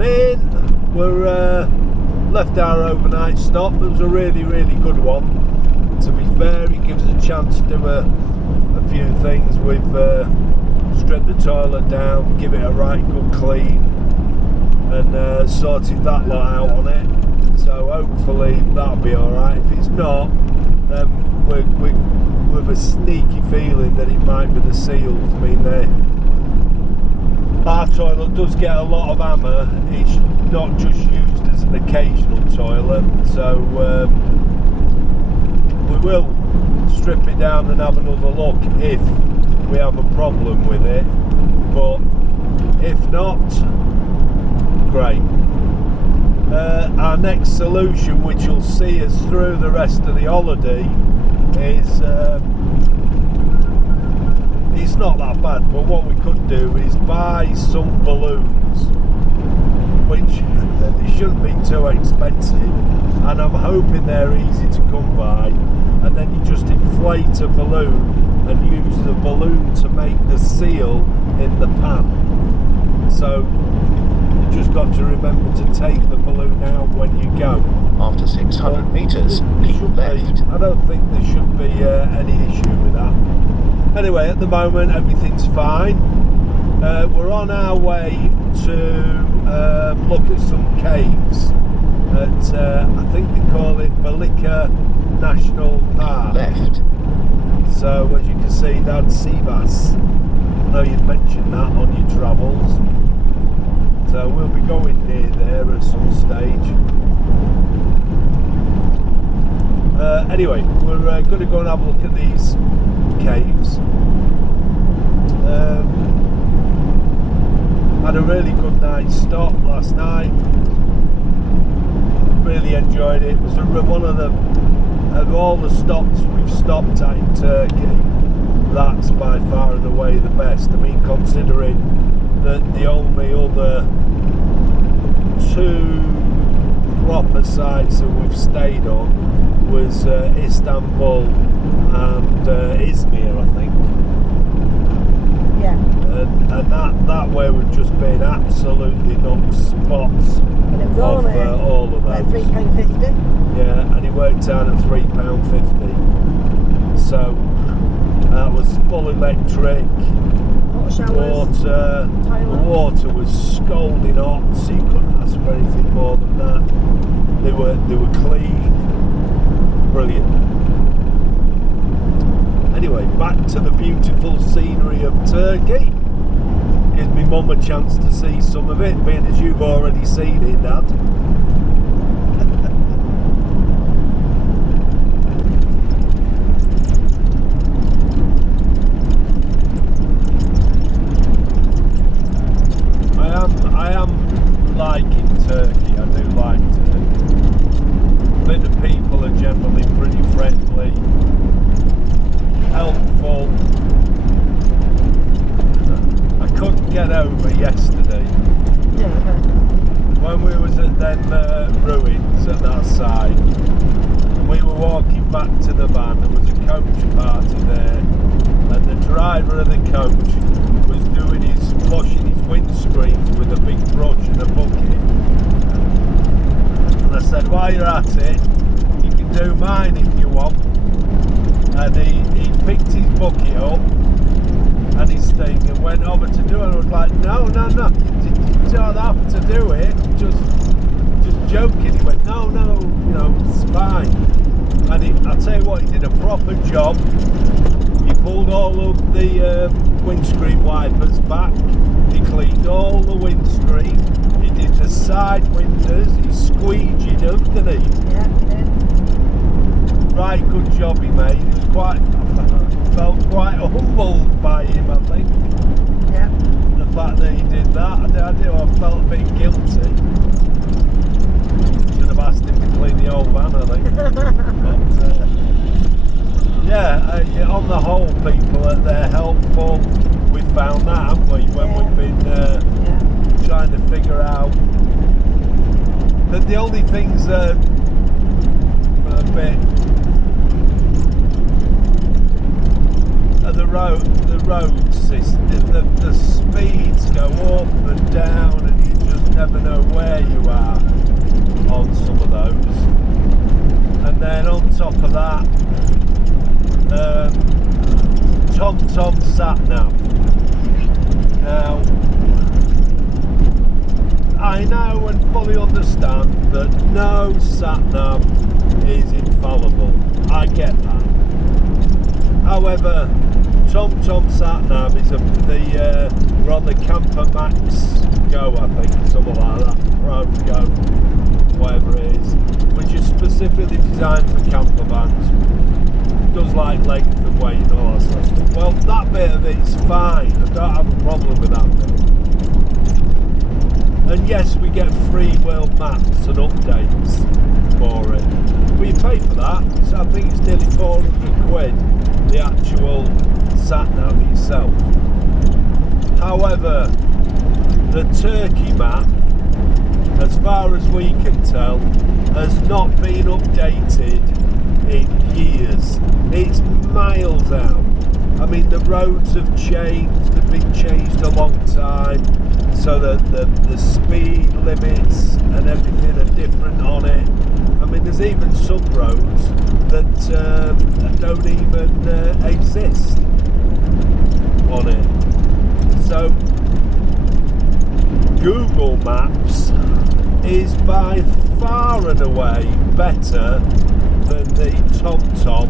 on in. We're left our overnight stop. It was a really, really good one. To be fair, it gives us a chance to do a few things. We've stripped the toilet down, give it a right good clean, and sorted that lot out on it. So hopefully that'll be alright. If it's not, then we're with a sneaky feeling that it might be the seals. I mean, our toilet does get a lot of hammer. It's not just used as an occasional toilet, so we will strip it down and have another look if we have a problem with it, but if not, great. Our next solution, which will see us through the rest of the holiday, is it's not that bad, but what we could do is buy some balloons, which they shouldn't be too expensive, and I'm hoping they're easy to come by, and then you just inflate a balloon and use the balloon to make the seal in the pan. So you just got to remember to take the balloon out when you go. After 600 metres, keep left. I don't think there should be any issue with that. Anyway, at the moment everything's fine. We're on our way to look at some caves at I think they call it Ballica National Park. Left. So as you can see, that's sea bass. I know you've mentioned that on your travels. So we'll be going near there at some stage. Anyway, we're going to go and have a look at these caves. Had a really good night's stop last night. Really enjoyed it. It was one of all the stops we've stopped at in Turkey, that's by far and away the best. I mean, considering that the only other two proper sites that we've stayed on was Istanbul and Izmir, I think. Yeah. And that way we've just been absolutely knocked spots And it was off all of like those. £3.50. Yeah, and it worked out at £3.50. So that was full electric. Hot showers. The water was scalding hot, so you couldn't ask for anything more than that. They were clean, brilliant. Anyway, back to the beautiful scenery of Turkey. Gives me mum a chance to see some of it, being as you've already seen it, Dad. I am liking Turkey. I do like Turkey. I think the people are generally pretty friendly, helpful. I couldn't get over yesterday when we was at them ruins at that side, and we were walking back to the van. There was a coach party there, and the driver of the coach was doing washing his windscreens with a big brush and a bucket. And I said, while you're at it, you can do mine if you want. And he picked his bucket up and his thing and went over to do it. I was like, no, you don't have to do it. Just joking. He went, no, it's fine. And I'll tell you what, he did a proper job. He pulled all of the windscreen wipers back. He cleaned all the windscreen. He did the side windows. He squeegeed them, didn't he? Yeah, he did. Right, good job he made. He was felt quite humbled by him, I think. Yeah. The fact that he did that, I felt a bit guilty. Should have asked him to clean the old van, I think. But on the whole, people they're helpful. We found that, haven't we, when we've been trying to figure out that the only things that a bit the road system, the speeds go up and down, and you just never know where you are on some of those. And then on top of that, TomTom sat nav. Now, I know and fully understand that no sat nav is infallible. I get that. However, TomTom sat nav is we're on the Camper Max Go, I think, something like that, Pro Go, whatever it is, which is specifically designed for camper vans. It does like length and weight and all that sort of stuff. Well, that bit of it's fine. I don't have a problem with that bit. And yes, we get free world maps and updates for it. But you pay for that, so I think it's nearly 400 quid, the actual sat-nav itself. However, the Turkey map, as far as we can tell, has not been updated in years. It's miles out. I mean, the roads have changed, they've been changed a long time, so that the speed limits and everything are different on it. I mean, there's even some roads that don't even exist on it. So Google Maps is by far and away better than the TomTom.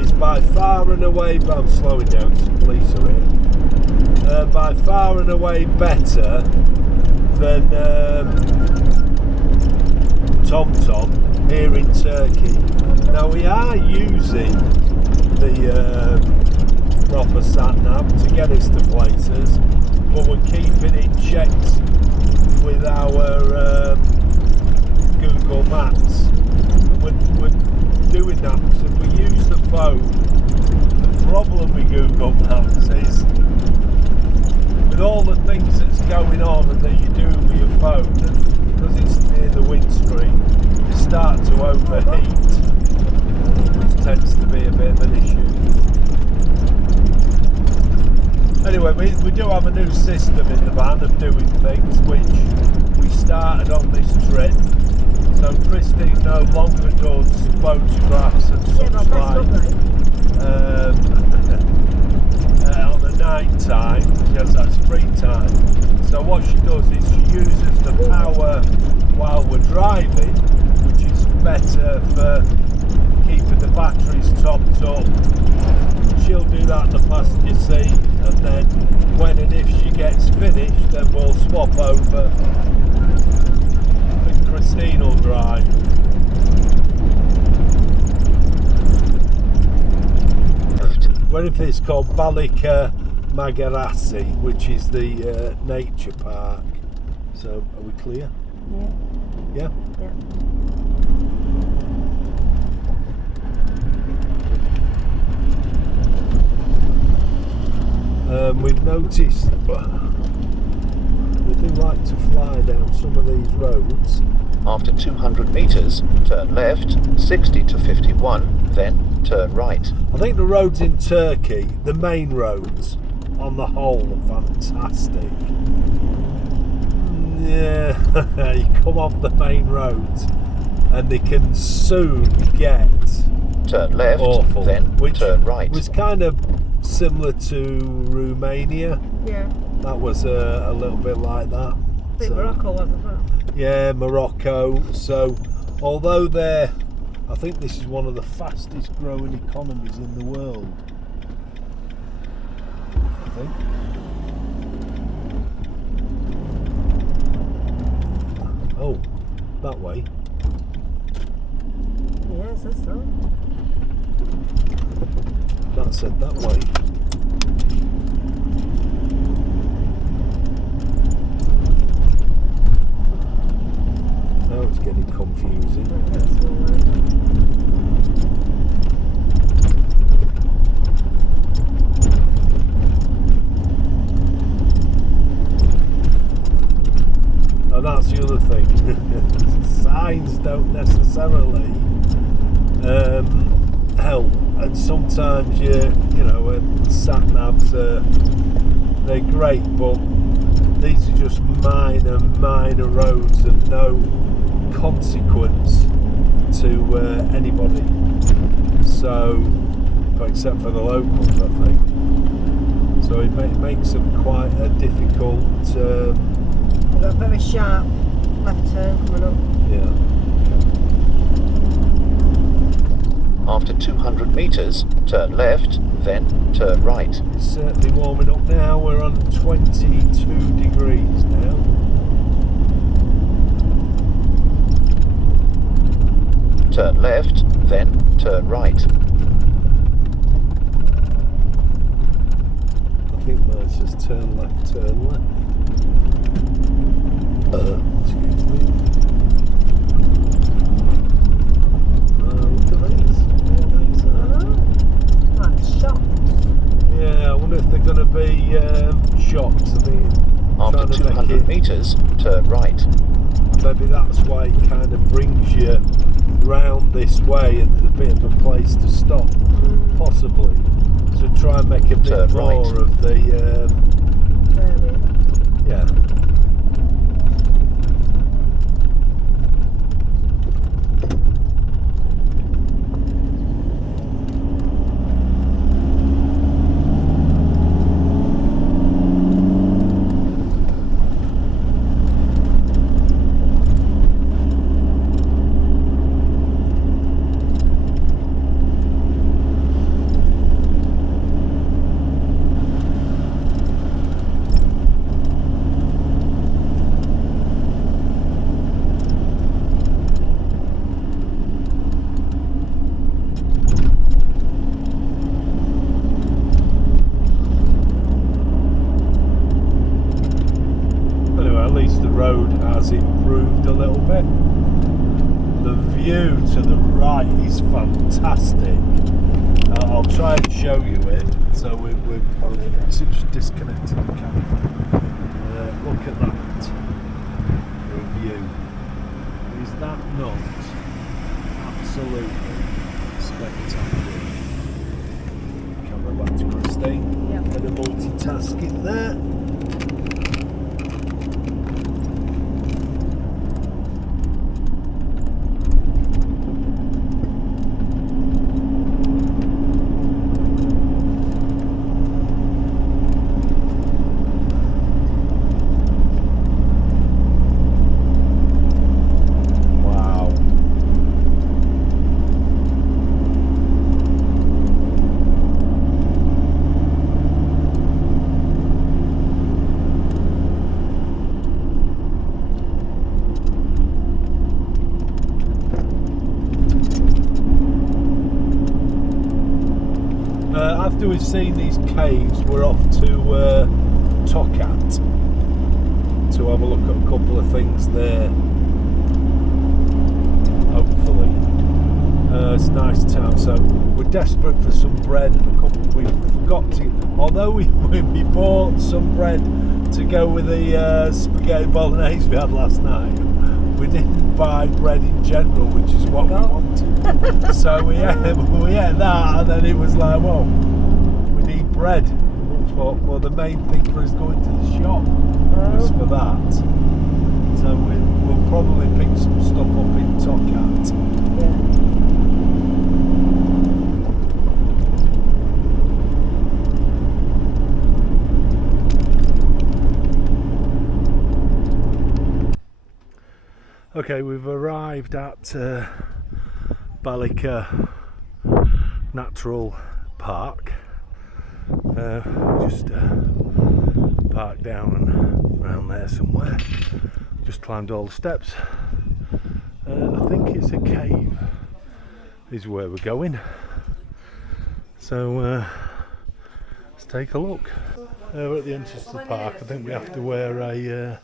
It's by far and away, but I'm slowing down because the police are here. By far and away better than TomTom here in Turkey. Now we are using the proper sat-nav to get us to places, but we're keeping it checked with our Google Maps. We're doing that because if we use the phone, the problem with Google Maps is with all the things that's going on and that you're doing with your phone, and because it's near the windscreen, you start to overheat, which tends to be a bit of an issue. Anyway, we do have a new system in the van of doing things, which we started on this trip. So Christine no longer does photographs and such like on the night time, because that's free time. So what she does is she uses the power while we're driving, which is better for keeping the batteries topped up. She'll do that in the passenger seat, and then when and if she gets finished, then we'll swap over and Christine will drive. What if it's called Ballica Magarasi, which is the nature park. So are we clear? Yeah? Yeah. We've noticed they do like to fly down some of these roads. After 200 metres, turn left, 60 to 51, then turn right. I think the roads in Turkey, the main roads, on the whole, are fantastic. Yeah, you come off the main roads and they can soon get turn left, awful, then which turn right. was kind of similar to Romania. Yeah. That was a little bit like that. I think Morocco was as well. Yeah, Morocco. So, although I think this is one of the fastest growing economies in the world. I think. Oh, that way. Yeah, it says so. That said that way. Now it's getting confusing. That's all right. And that's the other thing. Signs don't necessarily help, and sometimes you know sat navs they're great, but these are just minor roads and no consequence to anybody. So, except for the locals, I think. So it makes them quite a difficult. We've got a very sharp left turn coming up. Yeah. After 200 metres, turn left, then turn right. It's certainly warming up now. We're on 22 degrees now. Turn left, then turn right. I think mine says turn left, turn left. Excuse me. Look at these. What these are. Like shops. Yeah, I wonder if they're going to be shops. I think After trying to 200 metres, turn right. maybe that's why it kind of brings you round this way and there's a bit of a place to stop, possibly. So try and make a bit Turn more right. of the yeah. Road has improved a little bit. The view to the right is fantastic. I'll try and show you it. So we've just disconnected the camera. Look at that view. Is that not absolutely spectacular? Camera back to Christine. Yep. Bit of multitasking there. After we've seen these caves, we're off to Tokat to have a look at a couple of things there. Hopefully, it's a nice town. So we're desperate for some bread and a couple. We forgot to, although we bought some bread to go with the spaghetti bolognese we had last night. We didn't buy bread in general, which is what we wanted. So we ate that, and then it was like, well, we need bread. We thought, well, the main thing for us going to the shop was for that. So we'll probably pick some stuff up in Tokat. Okay, we've arrived at Ballica Natural Park. Just parked down around there somewhere. Just climbed all the steps. I think it's a cave is where we're going. So let's take a look. We're at the entrance to the park. I think we have to wear a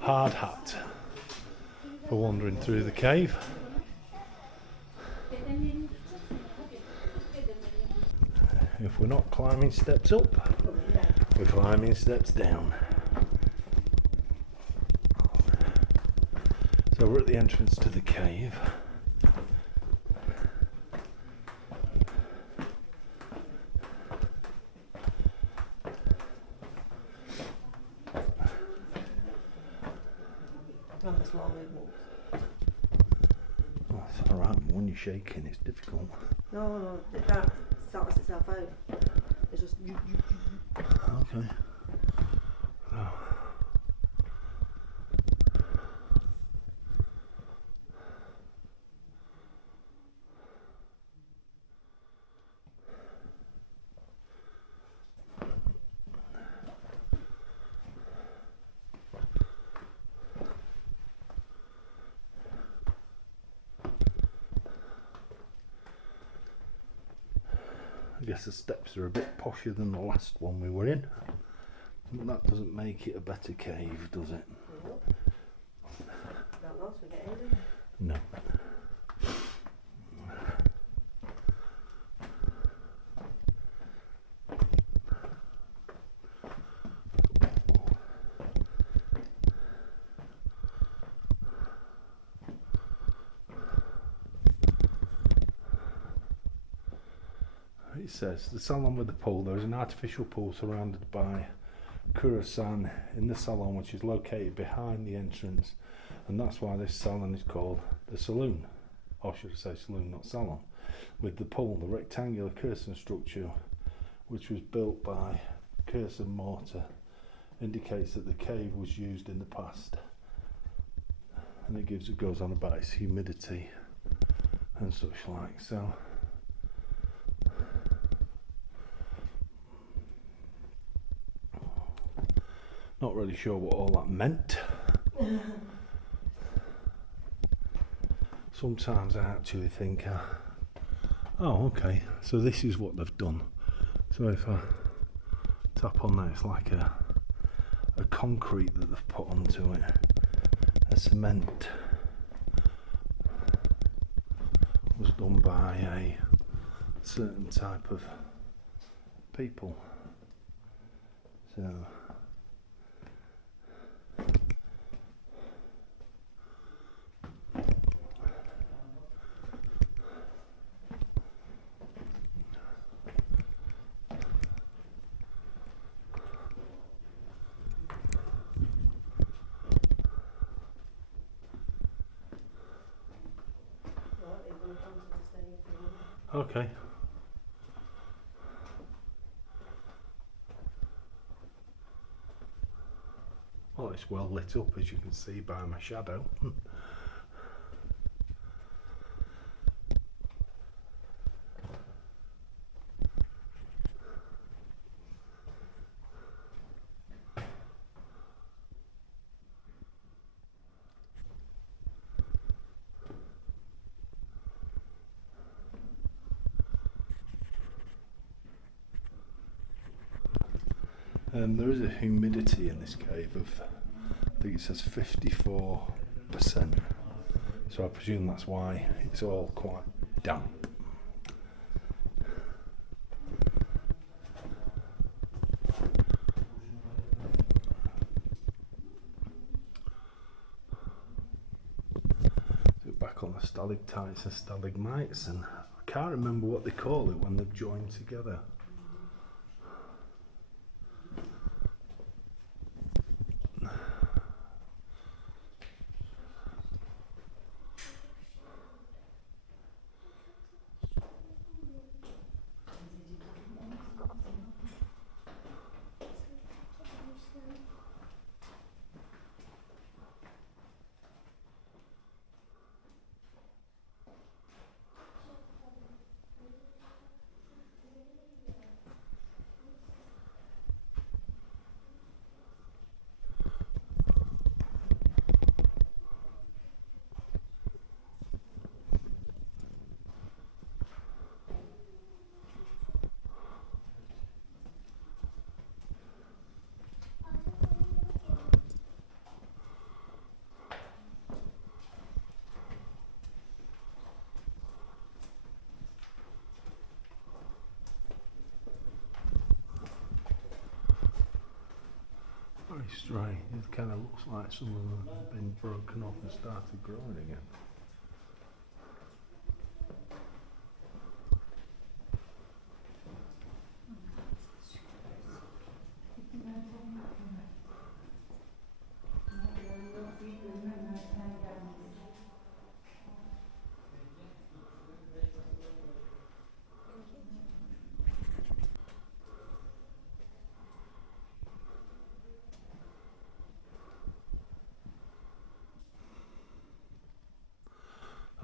hard hat for wandering through the cave. If we're not climbing steps up, we're climbing steps down. So we're at the entrance to the cave. swallowed once. Oh, it's alright, but when you're shaking, it's difficult. No, it can't sort itself out. It's just. Okay. No. I guess the steps are a bit posher than the last one we were in, but that doesn't make it a better cave, does it? Not once we get in. No. It says the salon with the pool. There is an artificial pool surrounded by curacao in the salon, which is located behind the entrance, and that's why this salon is called the saloon, or should I say saloon, not salon. With the pool, the rectangular curacao structure, which was built by curacao mortar, indicates that the cave was used in the past, and it goes on about its humidity and such like. So. Not really sure what all that meant. Sometimes I actually think, oh, okay, so this is what they've done. So if I tap on that, it's like a concrete that they've put onto it, a cement. Was done by a certain type of people. So. Okay. Well, it's well lit up, as you can see by my shadow. There is a humidity in this cave of, I think it says 54%, so I presume that's why it's all quite damp. So back on the stalactites and stalagmites, and I can't remember what they call it when they've joined together. Very strange. It kind of looks like some of them have been broken off and started growing again.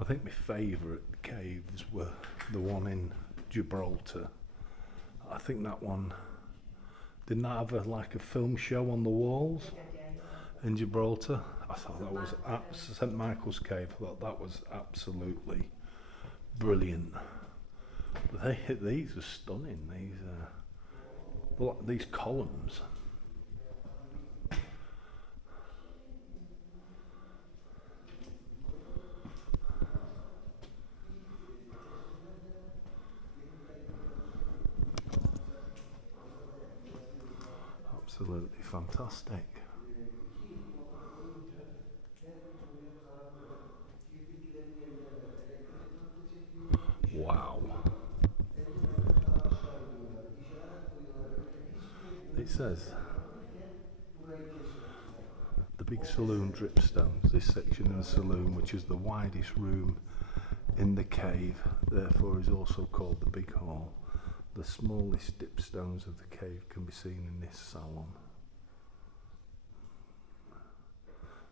think my favourite caves were the one in Gibraltar. I think that one, didn't that have like a film show on the walls in Gibraltar? I thought that was St Michael's Cave. I thought that was absolutely brilliant. But these are stunning. These columns. Absolutely fantastic. Wow. It says the big saloon dripstones. This section in the saloon, which is the widest room in the cave, therefore is also called the big hall. The smallest dipstones of the cave can be seen in this salon.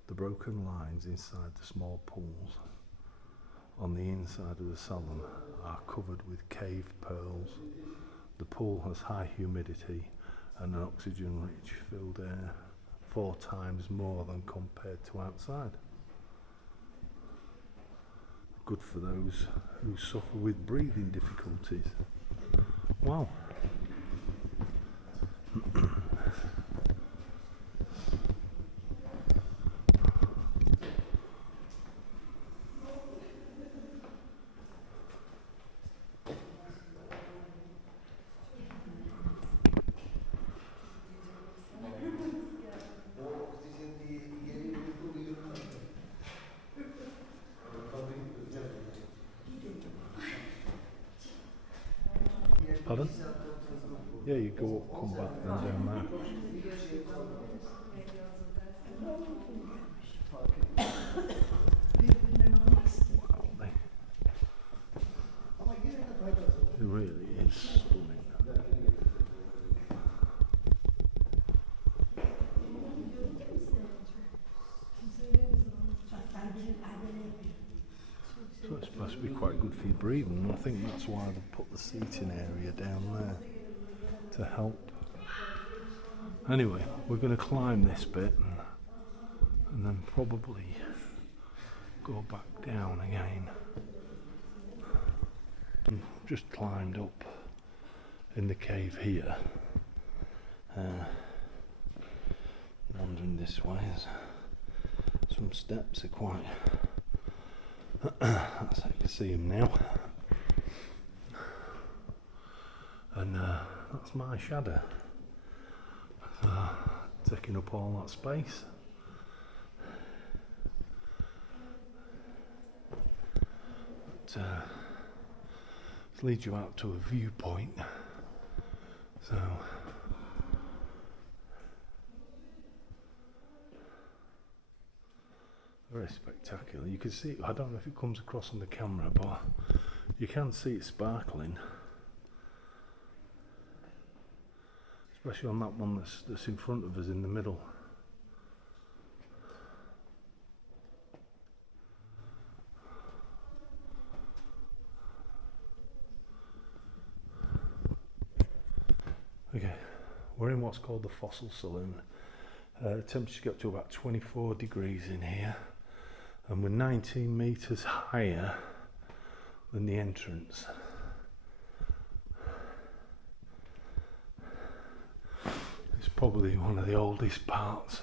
The broken lines inside the small pools on the inside of the salon are covered with cave pearls. The pool has high humidity and an oxygen-rich filled air, 4 times more than compared to outside. Good for those who suffer with breathing difficulties. Wow. Pardon? Yeah, you go up, come back, then down there. Wow, it really is stunning. So it's supposed to be quite good for your breathing, and I think that's why they put the seating area down there to help. Anyway, we're going to climb this bit and then probably go back down again. Just climbed up in the cave here. Wandering this way, some steps are quite. That's how you can see them now. And that's my shadow. Taking up all that space. But, it leads you out to a viewpoint. So very spectacular. You can see, I don't know if it comes across on the camera, but you can see it sparkling. Especially on that one that's in front of us in the middle. Okay, we're in what's called the Fossil Saloon. Temperature get up to about 24 degrees in here, and we're 19 metres higher than the entrance. It's probably one of the oldest parts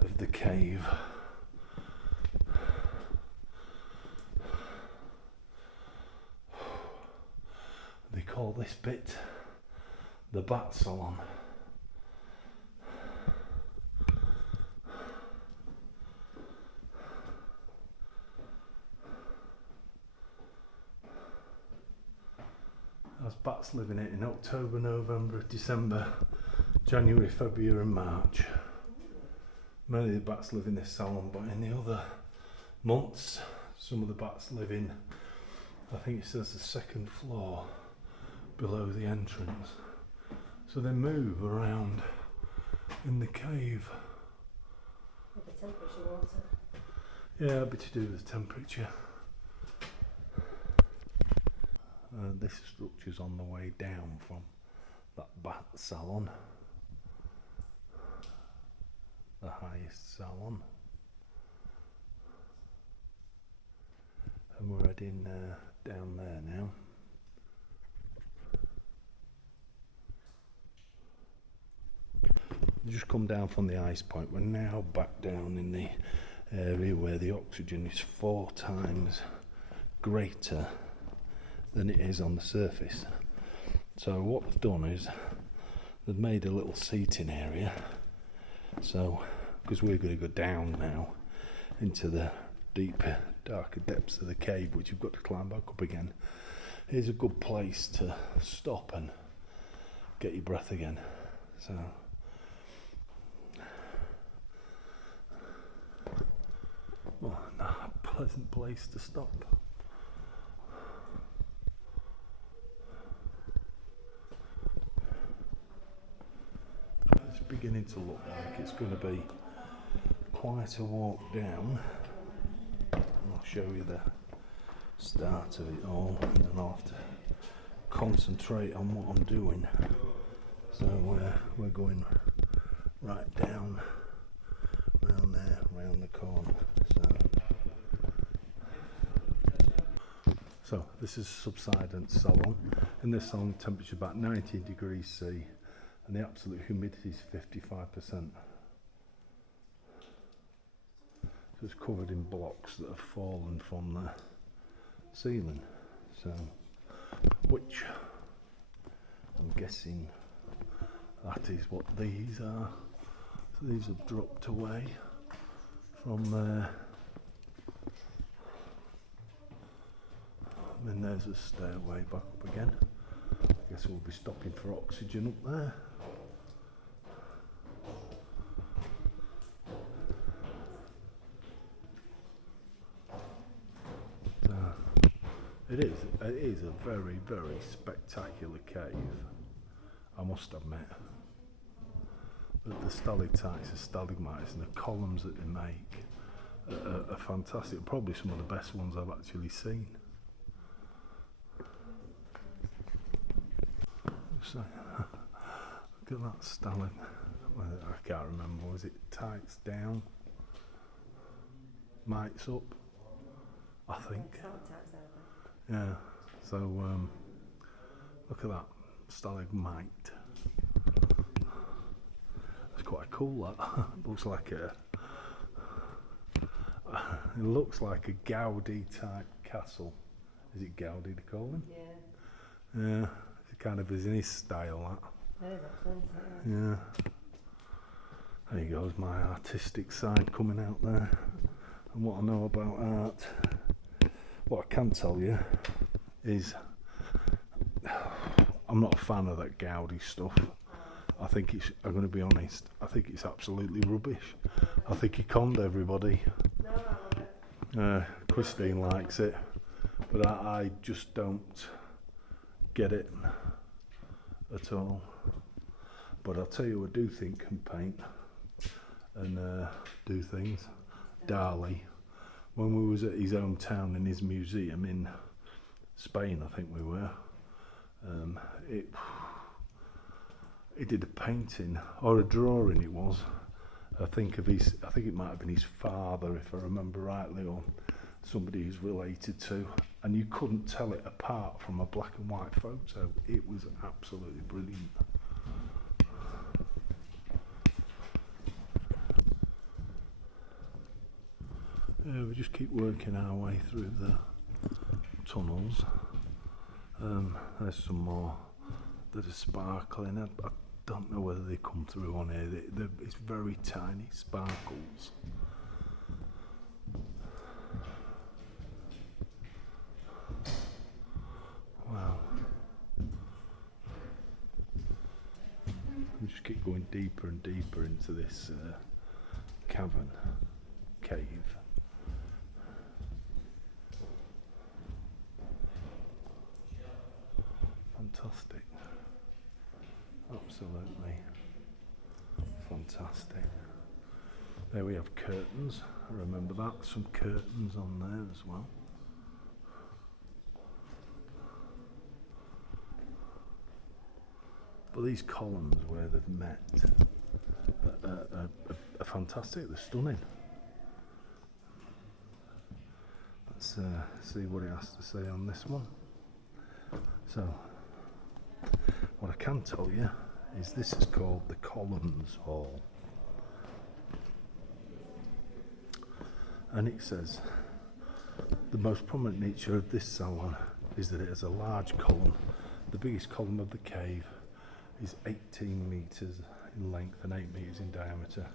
of the cave. They call this bit the Bat Salon. There's bats living it in October, November, December, January, February and March. Many of the bats live in this salon, but in the other months some of the bats live in, I think it says, the second floor below the entrance. So they move around in the cave. With the temperature, water. Yeah, a bit to do with the temperature. This structure's on the way down from that back salon, the highest salon, and we're heading down there now. Just come down from the ice point. We're now back down in the area where the oxygen is 4 times greater than it is on the surface. So what they've done is they've made a little seating area, so because we're going to go down now into the deeper, darker depths of the cave, which you've got to climb back up again, here's a good place to stop and get your breath again. So well, a pleasant place to stop. It's beginning to look like it's going to be quite a walk down. I'll show you the start of it all, and then I'll have to concentrate on what I'm doing. So we're going right down, round there, round the corner. So this is subsidence salon. In this salon, temperature about 19 degrees C, and the absolute humidity is 55%. So it's covered in blocks that have fallen from the ceiling. So, which I'm guessing that is what these are. So these have dropped away from there. And then there's a stairway back up again. I guess we'll be stopping for oxygen up there. It is a very, very spectacular cave, I must admit. But the stalactites and stalagmites and the columns that they make are fantastic. Probably some of the best ones I've actually seen. So, look at that stalagmite. I can't remember. Was it tights down? Mites up? I think. Yeah. So look at that stalagmite. It's quite cool. That looks like it looks like a Gaudi type castle. Is it Gaudi they call him? Yeah. Yeah. It kind of is in his style. That. Yeah. There you go. My artistic side coming out there, and what I know about art. What I can tell you is I'm not a fan of that Gaudi stuff. I think it's, I'm going to be honest, I think it's absolutely rubbish. I think he conned everybody. Christine likes it, but I just don't get it at all. But I'll tell you who I do think can paint and do things. Dali. When we was at his hometown in his museum in Spain, I think we were, he did a painting or a drawing. It was, I think it might have been his father, if I remember rightly, or somebody he's related to, and you couldn't tell it apart from a black and white photo. It was absolutely brilliant. We just keep working our way through the tunnels. There's some more that are sparkling. I don't know whether they come through on here. It's very tiny sparkles. Wow. We just keep going deeper and deeper into this cavern, cave. Fantastic. Absolutely fantastic. There we have curtains. I remember that. Some curtains on there as well. But these columns where they've met are fantastic, they're stunning. Let's see what it has to say on this one. So, what I can tell you is this is called the Columns Hall. And it says, the most prominent nature of this salon is that it has a large column. The biggest column of the cave is 18 metres in length and 8 metres in diameter.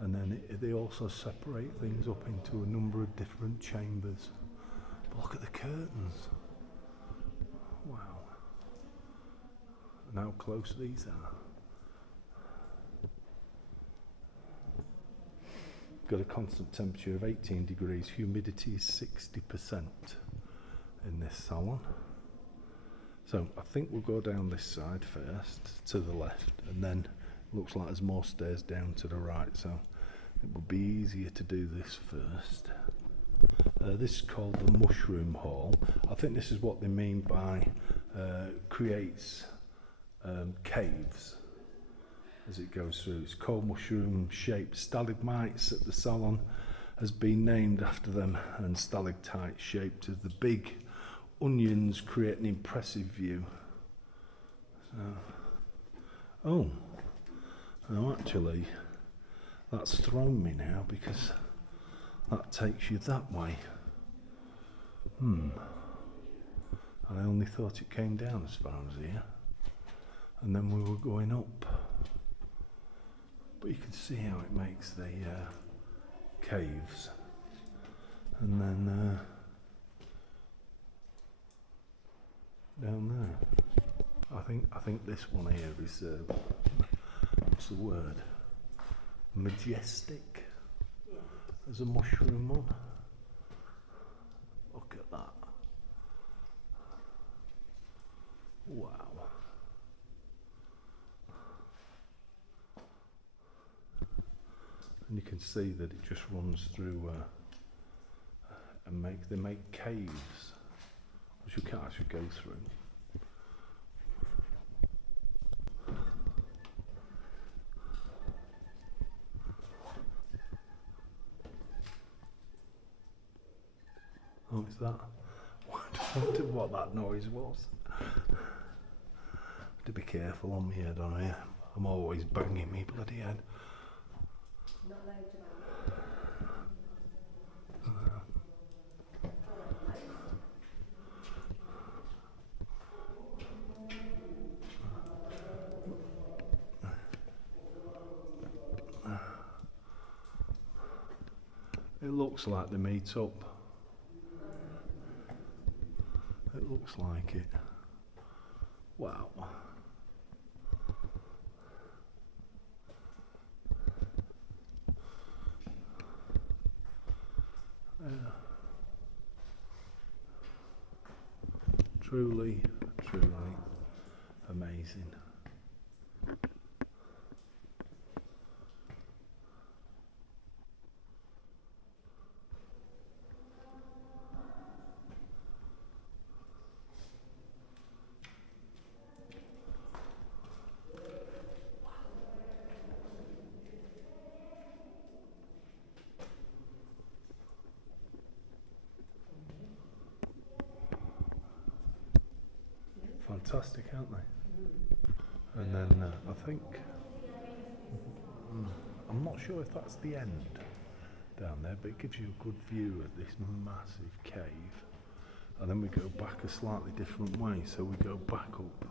And then they also separate things up into a number of different chambers. But look at the curtains. Wow. And how close these are. Got a constant temperature of 18 degrees, humidity is 60% in this salon. So I think we'll go down this side first, to the left, and then looks like there's more stairs down to the right, so it will be easier to do this first. This is called the Mushroom Hall. I think this is what they mean by creates caves as it goes through. It's called mushroom-shaped stalagmites at the salon has been named after them, and stalactites shaped as the big onions create an impressive view. So, no, actually, that's thrown me now because that takes you that way. And I only thought it came down as far as here, and then we were going up. But you can see how it makes the caves, and then down there. I think this one here is what's the word? Majestic. There's a mushroom one. Look at that. Wow. And you can see that it just runs through and they make caves, which you can't actually go through. Oh, is that? I wondered what that noise was. To be careful on my head on here. I'm always banging me bloody head. Not allowed to It looks like the meet up. It looks like it. Wow. Truly, truly amazing. Fantastic, aren't they? And then I think, I'm not sure if that's the end down there, but it gives you a good view of this massive cave. And then we go back a slightly different way, so we go back up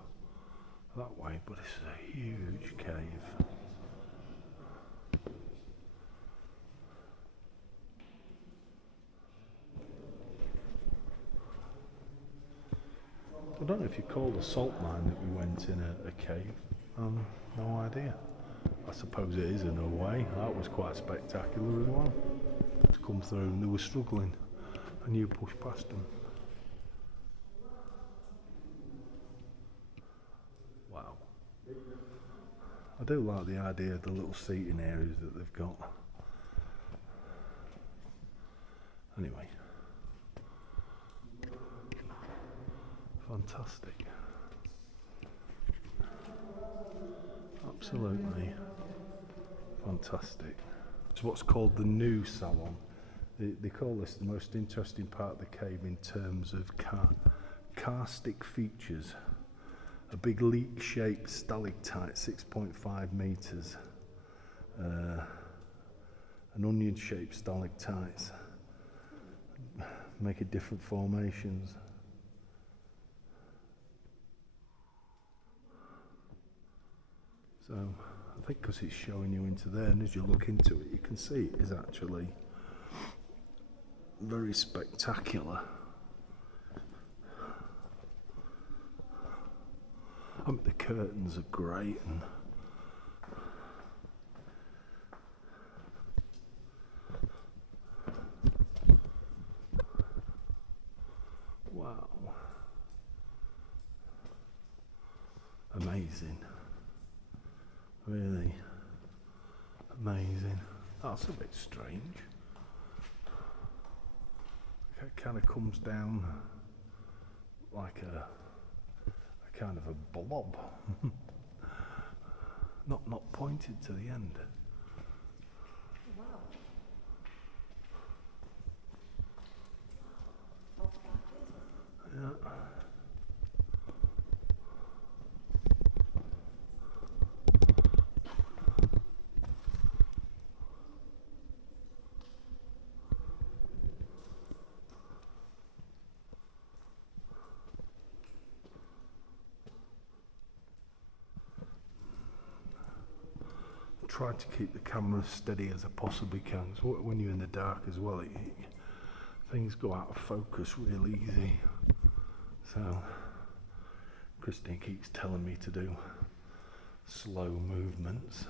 that way, but it's a huge cave. I don't know if you call the salt mine that we went in a cave. No idea. I suppose it is in a way. That was quite spectacular as well. To come through and they were struggling and you pushed past them. Wow. I do like the idea of the little seating areas that they've got. Anyway. fantastic. Absolutely fantastic. It's what's called the new salon. They call this the most interesting part of the cave in terms of karstic features. A big leek-shaped stalactite, 6.5 metres. An onion-shaped stalactites, making different formations. So I think because it's showing you into there, and as you look into it, you can see it is actually very spectacular. I mean, the curtains are great, and wow, amazing, really amazing. That's a bit strange. It kind of comes down like a kind of a blob, not pointed to the end. Wow. Yeah. Try to keep the camera steady as I possibly can. So when you're in the dark as well, things go out of focus real easy. So Christine keeps telling me to do slow movements.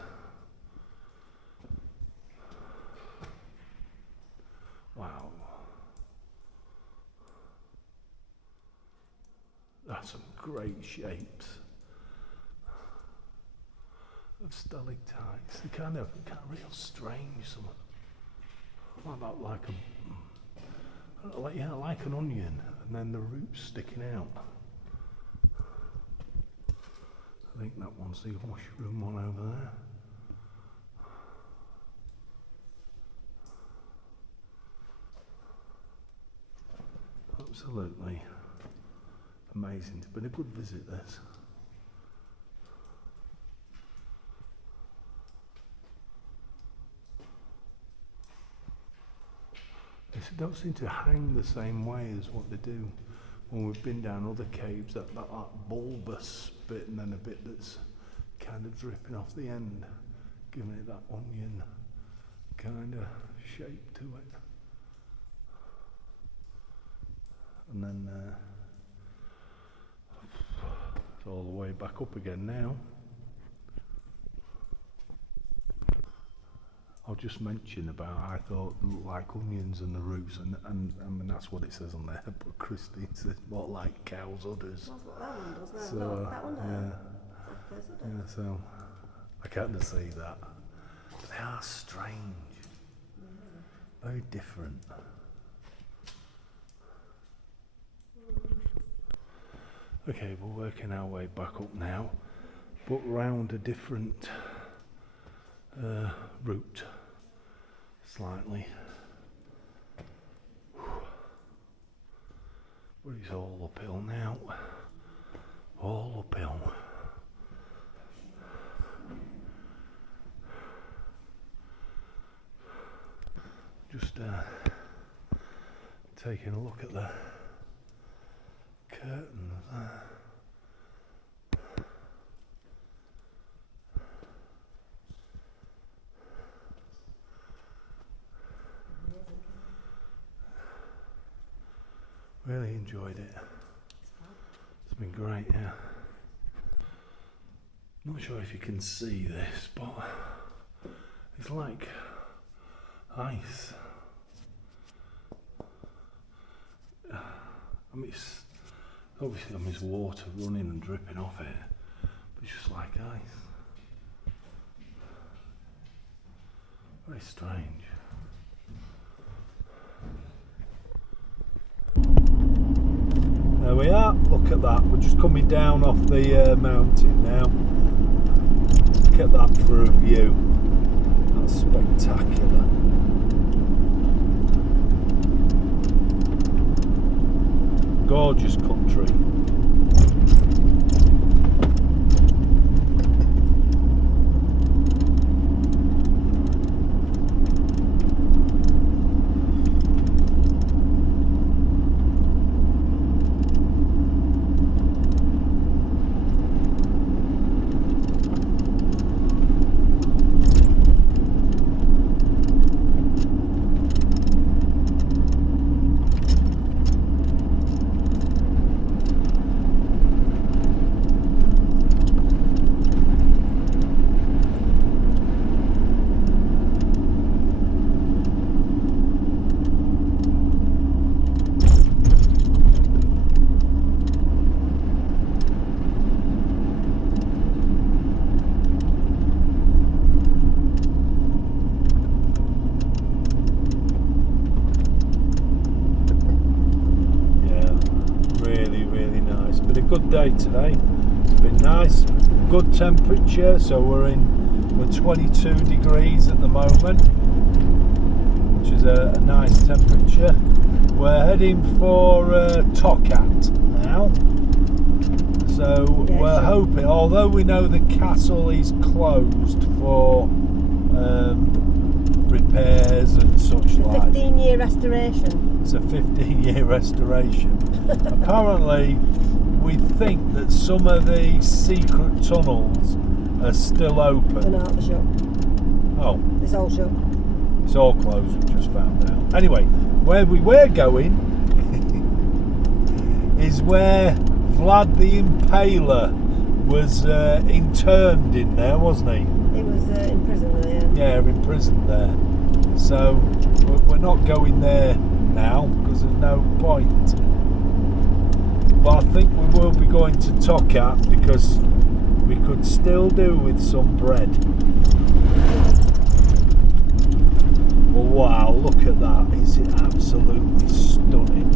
Wow. That's some great shapes of stalactites. They're kind of real strange. Some about like an onion, and then the roots sticking out. I think that one's the mushroom one over there. Absolutely amazing. It's been a good visit, this. They don't seem to hang the same way as what they do when we've been down other caves, that bulbous bit and then a bit that's kind of dripping off the end, giving it that onion kind of shape to it. And then it's all the way back up again now. I'll just mention about I thought it looked like onions and the roots, and I mean that's what it says on there, but Christine says more like cow's udders. That's what that one does, no? So, No, that one does. yeah, so I kind of see that. But they are strange, very different. Okay, we're working our way back up now, but round a different route slightly. But it's all uphill now. All uphill. Just taking a look at the curtains there. Really enjoyed it. It's been great, yeah. Not sure if you can see this, but it's like ice. I mean, it's obviously there's water running and dripping off it, but it's just like ice. Very strange. There we are, look at that. We're just coming down off the mountain now. Look at that for a view. That's spectacular. Gorgeous country. Good day today. It's been nice, good temperature, so we're 22 degrees at the moment, which is a nice temperature. We're heading for Tokat now, so we're hoping, although we know the castle is closed for repairs and such like. 15-year restoration. It's a 15-year restoration. Apparently we think that some of the secret tunnels are still open. They're not the shop. Oh. It's all shut. It's all closed, we just found out. Anyway, where we were going is where Vlad the Impaler was interned in there, wasn't he? He was in prison there, yeah. Yeah, in prison there. So we're not going there now because there's no point. But I think we will be going to Tokat because we could still do with some bread. Well, wow, look at that. It's absolutely stunning.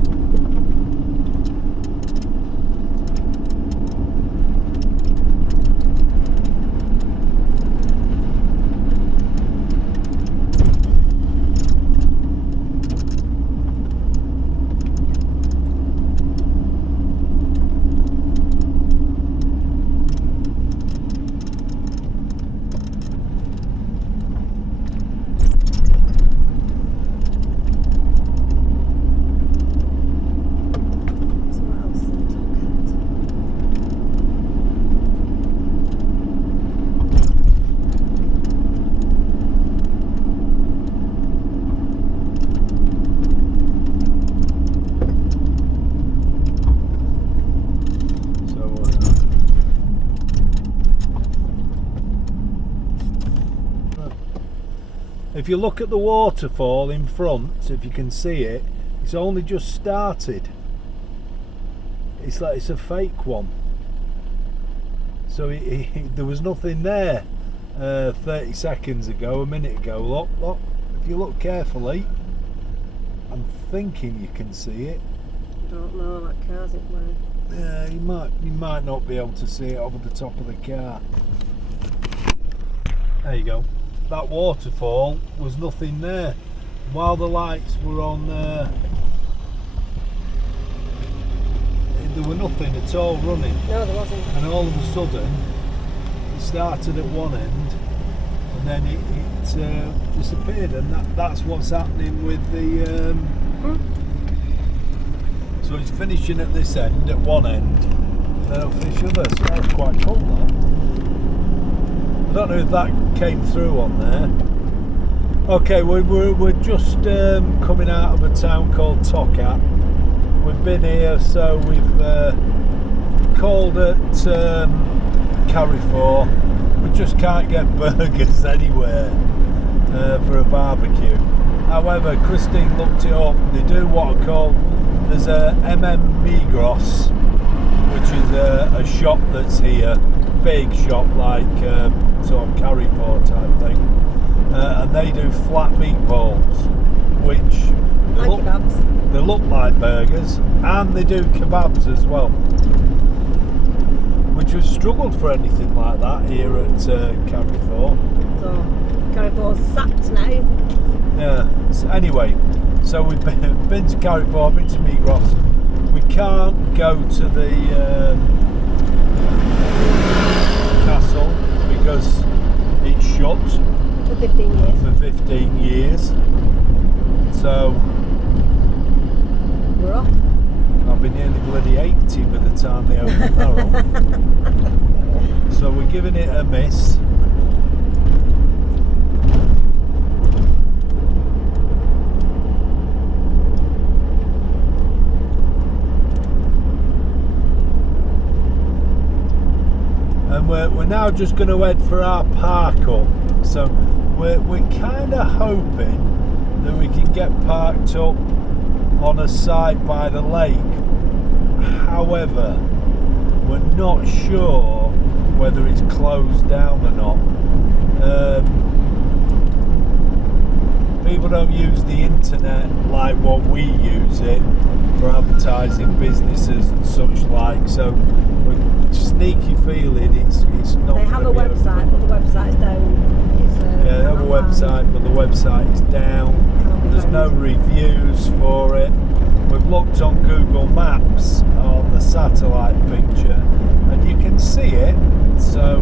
If you look at the waterfall in front, if you can see it, it's only just started. It's like it's a fake one. So there was nothing there 30 seconds ago, a minute ago. Look, if you look carefully, I'm thinking you can see it. Don't know, that car's in way. Yeah, you might not be able to see it over the top of the car. There you go. That waterfall was nothing there. While the lights were on, there were nothing at all running. No, there wasn't. And all of a sudden, it started at one end, and then it disappeared. And that's what's happening with the. So it's finishing at this end, at one end, and then it'll finish other. So that's quite cool, that. I don't know if that came through on there. Okay, we're just coming out of a town called Tokat. We've been here, so we've called at Carrefour. We just can't get burgers anywhere for a barbecue. However, Christine looked it up. They do what are called, there's a Migros, which is a shop that's here, big shop like sort of Carrefour type thing, and they do flat meatballs, which They And look, kebabs. they look like burgers, and they do kebabs as well. Which we've struggled for anything like that here at Carrefour. So, Carrefour's sacked now. Yeah. So anyway, so we've been to Carrefour, been to Migros. We can't go to the castle because it's shut For 15 years. for 15 years. So We're off. I'll be nearly bloody 80 by the time they open that up. So we're giving it a miss. And we're now just going to head for our park up. So we're kind of hoping that we can get parked up on a side by the lake. However, we're not sure whether it's closed down or not. People don't use the internet like what we use it for advertising businesses and such like. So we're sneaky feeling it's not. They have a website, but the website's down. Yeah, they have a website, but the website is down. There's no reviews for it. We've looked on Google Maps on the satellite picture, and you can see it. So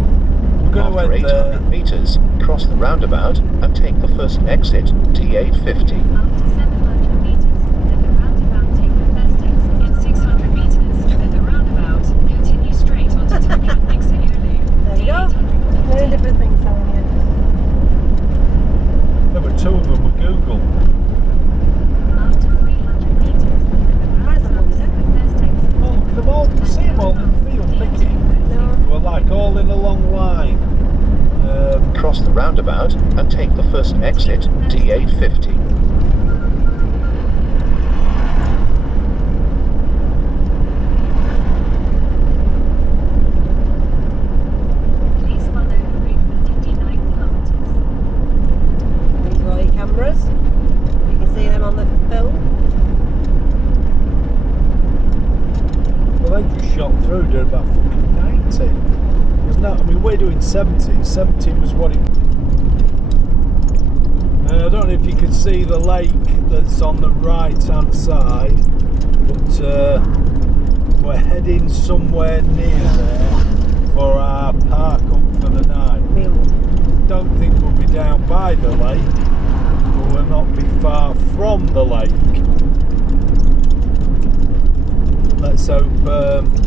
we're going After to head 800 there. meters, cross the roundabout and take the first exit, T850. After 700 meters, then the roundabout, take the first exit. In 600 meters, then the roundabout, continue straight onto Tokat next to Ulu. There you go. D850. Very different things telling you. Yeah, but two of them were Google. After 300 meters, then the roundabout, take the first exit. Oh, look at them all. You can see them all in the field picking. No. We're like all in a long line. Cross the roundabout and take the first exit, T850. Please follow the route for 59 kilometers. These are all your cameras. You can see them on the film. Well, they just shot through doing about fucking 90. Wasn't that? I mean, we're doing 70. 70 was what it. I don't know if you can see the lake that's on the right hand side, but we're heading somewhere near there for our park up for the night. Don't think we'll be down by the lake, but we'll not be far from the lake. Let's hope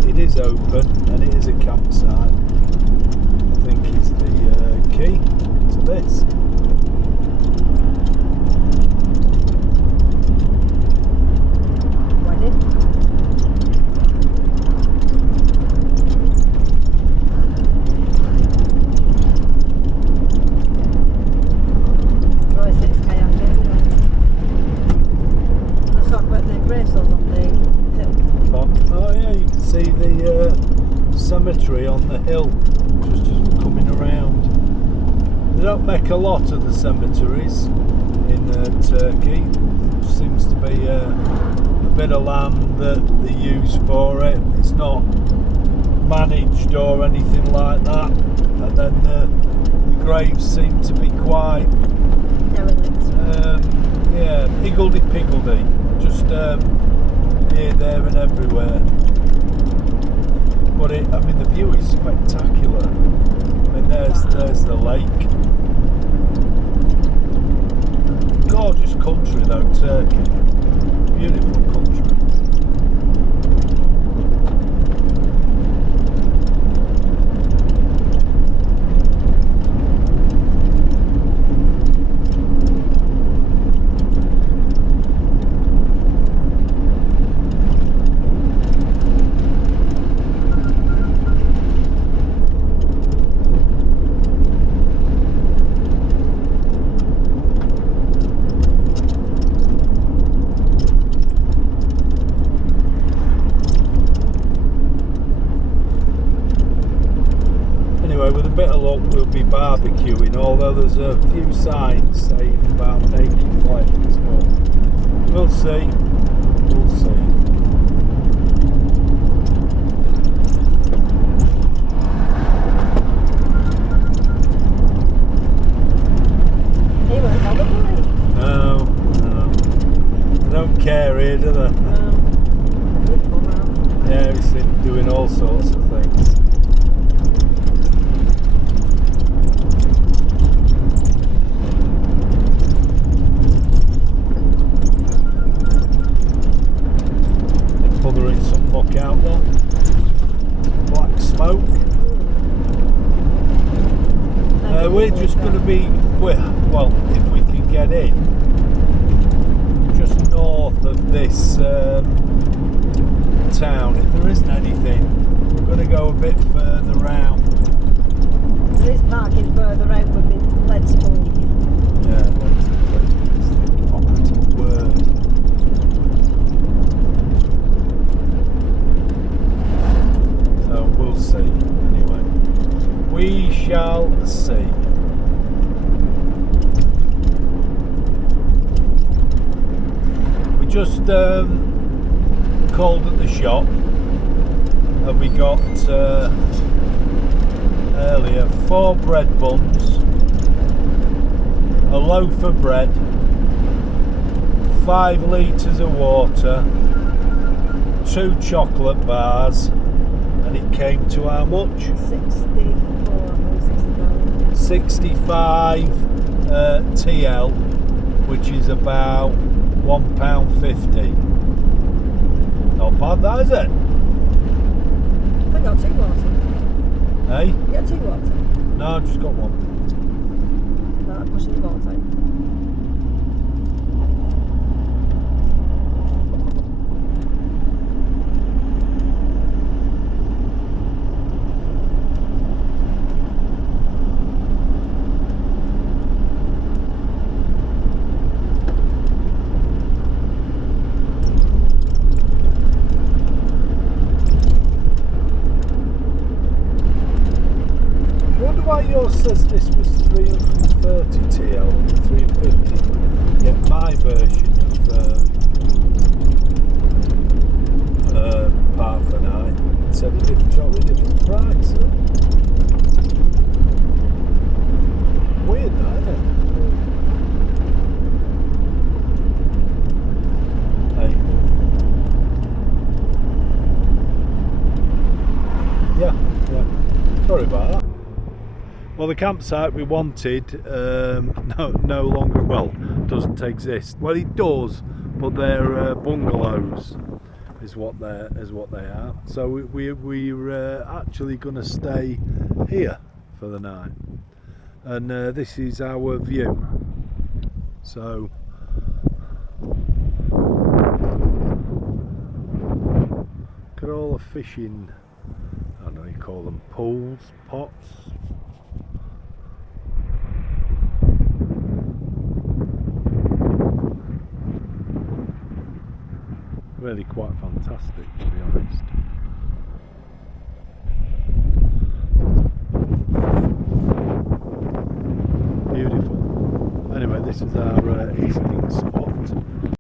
it is open and it is a campsite. I think is the key to this. Wedding. Oh, it's 6K after, let's talk about the gravestones on the hill. Oh yeah, you can see the cemetery on the hill just as we're coming around. They don't make a lot of the cemeteries in Turkey. Seems to be a bit of land that they use for it. It's not managed or anything like that. And then the graves seem to be quite yeah, higgledy-piggledy. Just here, there and everywhere. But I mean, the view is spectacular. I mean, there's the lake. Gorgeous country though, Turkey. Beautiful country. With a bit of luck we'll be barbecuing, although there's a few signs saying about naked flames, but We'll see. We'll see. He won't bother, will he? No, no. They don't care here, do they? No. Beautiful man. Yeah, we've seen doing all sorts of things. Puthering some muck out there. Black smoke. We're just going to be, well, if we can get in, just north of this town. If there isn't anything, we're going to go a bit further round. There is parking further out, we've been led to believe. Yeah, let's it's the operative word. So we'll see. Anyway, we shall see. We just called at the shop and we got earlier 4 bread buns, a loaf of bread, 5 litres of water, 2 chocolate bars, and it came to how much? 65 TL, which is about £1.50. Not bad, that is it? I got 2 water. Hey? You got 2 water? No, I've just got one. No, I'm pushing the boat out. Yours says this was 330 TL and 350, yet my version of Park for Night said a totally different price. Weird that, isn't it? Hey. Yeah. Sorry about that. Well, the campsite we wanted no longer, well, doesn't exist. Well, it does, but they're bungalows is what they are. So we're actually going to stay here for the night, and this is our view. So look at all the fishing. I don't know, you call them pools, pots. Really quite fantastic, to be honest. Beautiful. Anyway, this is our evening spot.